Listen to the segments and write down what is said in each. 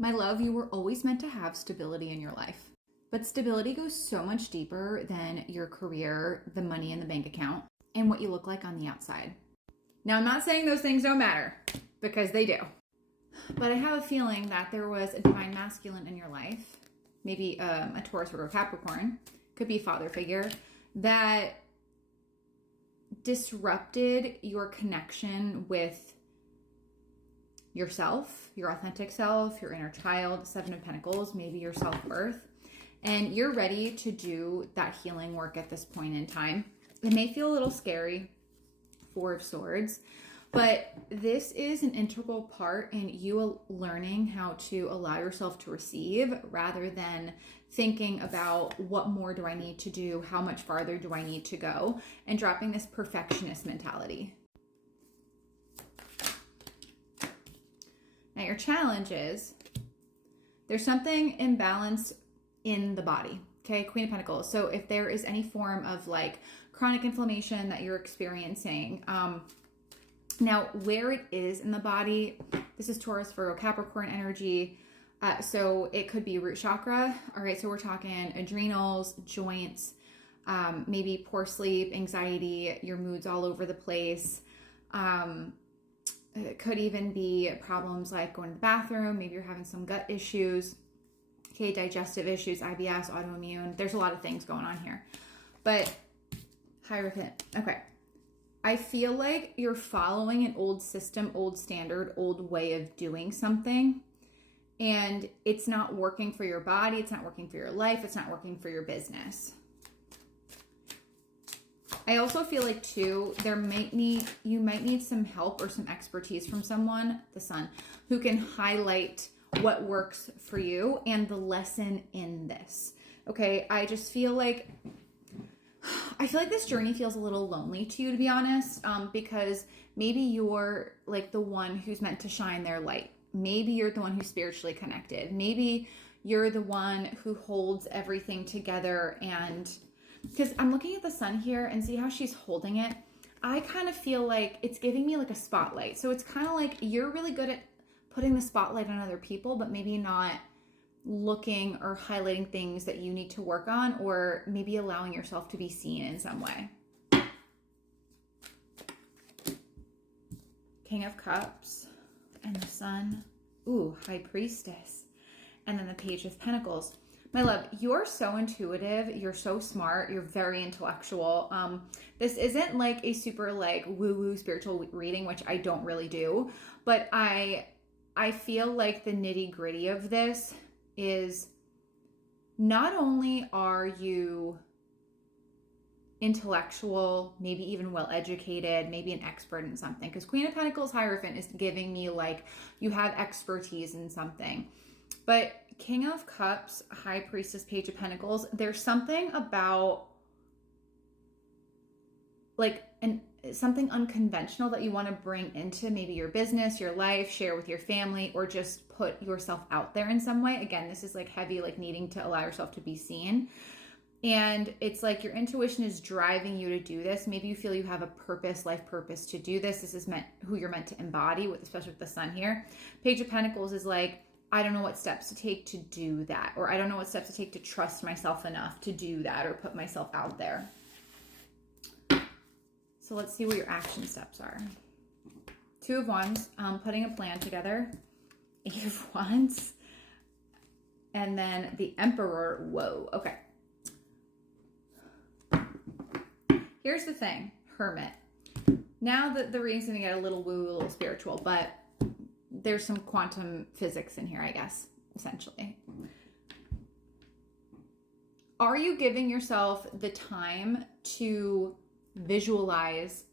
My love, you were always meant to have stability in your life. But stability goes so much deeper than your career, the money in the bank account, and what you look like on the outside. Now, I'm not saying those things don't matter, because they do. But I have a feeling that there was a divine masculine in your life, maybe a Taurus or a Capricorn, could be a father figure, that disrupted your connection with yourself, your authentic self, your inner child, Seven of Pentacles, maybe your self-worth. And you're ready to do that healing work at this point in time. It may feel a little scary, Four of Swords, but this is an integral part in you learning how to allow yourself to receive rather than thinking about what more do I need to do, how much farther do I need to go, and dropping this perfectionist mentality. Now your challenge is there's something imbalanced in the body. Okay, Queen of Pentacles. So if there is any form of like chronic inflammation that you're experiencing, now where it is in the body, this is Taurus, Virgo, Capricorn energy. So it could be root chakra. All right, so we're talking adrenals, joints, maybe poor sleep, anxiety, your mood's all over the place. It could even be problems like going to the bathroom. Maybe you're having some gut issues. Okay, digestive issues, IBS, autoimmune. There's a lot of things going on here. But, Hierophant. Okay. I feel like you're following an old system, old standard, old way of doing something. And it's not working for your body. It's not working for your life. It's not working for your business. I also feel like too, you might need some help or some expertise from someone, the Sun, who can highlight what works for you and the lesson in this. Okay, I feel like this journey feels a little lonely to you, to be honest, because maybe you're like the one who's meant to shine their light. Maybe you're the one who's spiritually connected. Maybe you're the one who holds everything together. And because I'm looking at the Sun here and see how she's holding it, I kind of feel like it's giving me like a spotlight. So it's kind of like you're really good at putting the spotlight on other people, but maybe not looking or highlighting things that you need to work on, or maybe allowing yourself to be seen in some way. King of Cups and the Sun. Ooh, High Priestess. And then the Page of Pentacles. My love, you're so intuitive. You're so smart. You're very intellectual. This isn't like a super like woo-woo spiritual reading, which I don't really do, but I feel like the nitty-gritty of this is not only are you intellectual, maybe even well-educated, maybe an expert in something, because Queen of Pentacles Hierophant is giving me like you have expertise in something. But King of Cups, High Priestess, Page of Pentacles, there's something about like something unconventional that you want to bring into maybe your business, your life, share with your family, or just put yourself out there in some way. Again, this is like heavy, like needing to allow yourself to be seen. And it's like your intuition is driving you to do this. Maybe you feel you have a purpose, life purpose to do this. This is who you're meant to embody, especially with the Sun here. Page of Pentacles is like, I don't know what steps to take to do that, or I don't know what steps to take to trust myself enough to do that or put myself out there. So let's see what your action steps are. Two of Wands, putting a plan together. Eight of Wands. And then the Emperor. Whoa, okay. Here's the thing, Hermit. Now that the reading's gonna get a little woo, a little spiritual, but there's some quantum physics in here, I guess, essentially. Are you giving yourself the time to visualize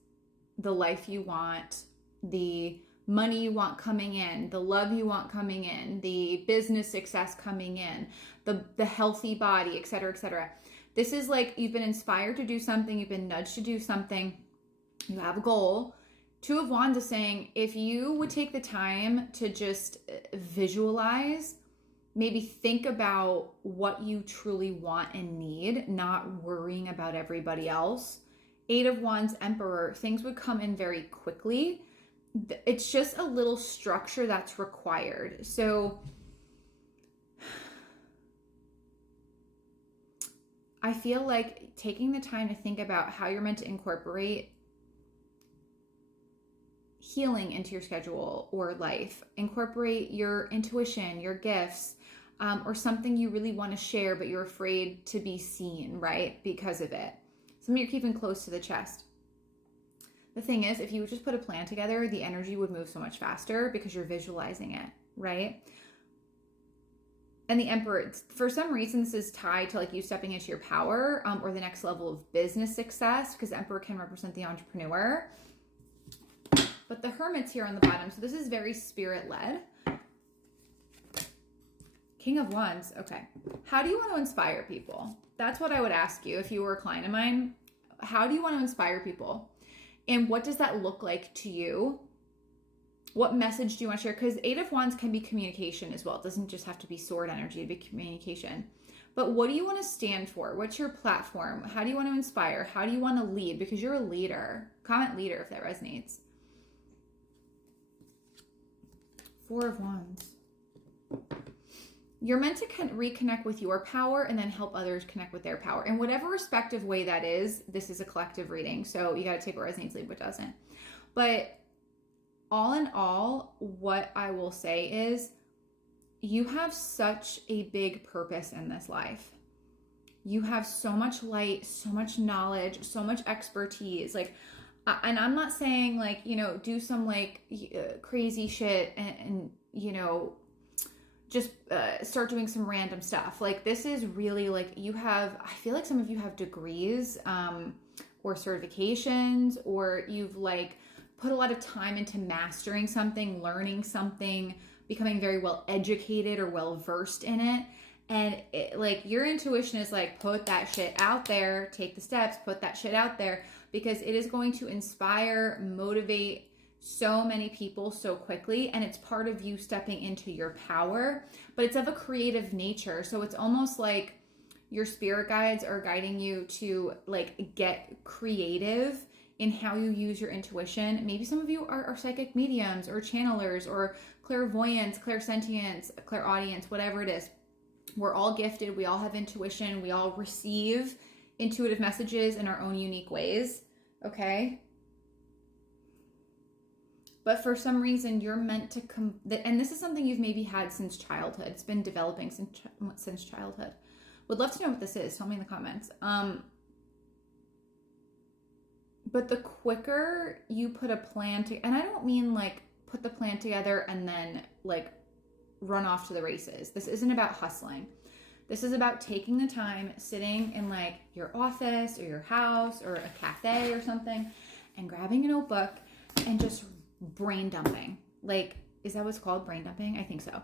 the life you want, the money you want coming in, the love you want coming in, the business success coming in, the healthy body, etc., etc.? This is like you've been inspired to do something, you've been nudged to do something, you have a goal. Two of Wands is saying if you would take the time to just visualize, maybe think about what you truly want and need, not worrying about everybody else. Eight of Wands, Emperor, things would come in very quickly. It's just a little structure that's required. So I feel like taking the time to think about how you're meant to incorporate healing into your schedule or life, incorporate your intuition, your gifts, or something you really want to share, but you're afraid to be seen, right? Because of it. Something you're keeping close to the chest. The thing is, if you would just put a plan together, the energy would move so much faster because you're visualizing it, right? And the Emperor, for some reason, this is tied to like you stepping into your power or the next level of business success, because Emperor can represent the entrepreneur. But the Hermit's here on the bottom, so this is very spirit-led. King of Wands, okay. How do you want to inspire people? That's what I would ask you if you were a client of mine. How do you want to inspire people? And what does that look like to you? What message do you want to share? Because Eight of Wands can be communication as well. It doesn't just have to be sword energy to be communication. But what do you want to stand for? What's your platform? How do you want to inspire? How do you want to lead? Because you're a leader. Comment leader if that resonates. Four of Wands. You're meant to reconnect with your power and then help others connect with their power. In whatever respective way that is, this is a collective reading. So you got to take what resonates, leave what doesn't. But all in all, what I will say is you have such a big purpose in this life. You have so much light, so much knowledge, so much expertise. Like, and I'm not saying like, you know, do some like crazy shit and you know, just start doing some random stuff. Like this is really like you have, I feel like some of you have degrees or certifications, or you've like put a lot of time into mastering something, learning something, becoming very well educated or well versed in it. And it, like your intuition is like, put that shit out there, take the steps, put that shit out there, because it is going to inspire, motivate so many people so quickly. And it's part of you stepping into your power, but it's of a creative nature. So it's almost like your spirit guides are guiding you to like get creative in how you use your intuition. Maybe some of you are psychic mediums or channelers or clairvoyance, clairsentience, clairaudience, whatever it is. We're all gifted. We all have intuition. We all receive intuitive messages in our own unique ways. Okay? But for some reason, you're meant to and this is something you've maybe had since childhood. It's been developing since childhood. Would love to know what this is. Tell me in the comments. But the quicker you put a plan and I don't mean like put the plan together and then like run off to the races. This isn't about hustling. This is about taking the time, sitting in like your office or your house or a cafe or something and grabbing a notebook and just brain dumping. Like, is that what's called? Brain dumping? I think so.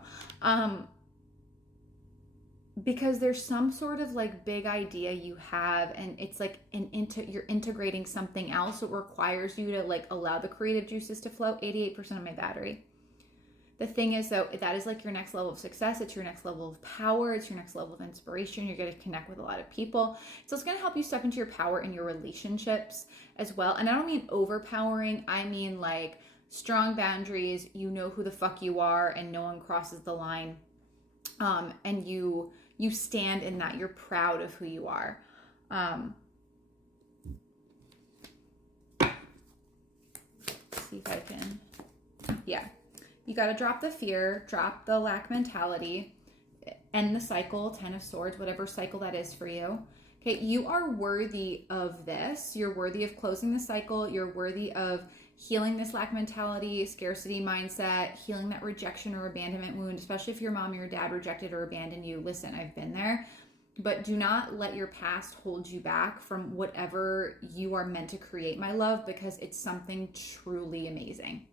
Because there's some sort of like big idea you have, and it's like you're integrating something else. So it requires you to like allow the creative juices to flow. 88% of my battery. The thing is though, that is like your next level of success. It's your next level of power. It's your next level of inspiration. You're going to connect with a lot of people. So it's going to help you step into your power in your relationships as well. And I don't mean overpowering. I mean like strong boundaries. You know who the fuck you are and no one crosses the line. And you stand in that. You're proud of who you are. See if I can. Yeah. You got to drop the fear, drop the lack mentality, end the cycle, 10 of Swords, whatever cycle that is for you. Okay. You are worthy of this. You're worthy of closing the cycle. You're worthy of healing this lack mentality, scarcity mindset, healing that rejection or abandonment wound, especially if your mom or your dad rejected or abandoned you. Listen, I've been there, but do not let your past hold you back from whatever you are meant to create, my love, because it's something truly amazing.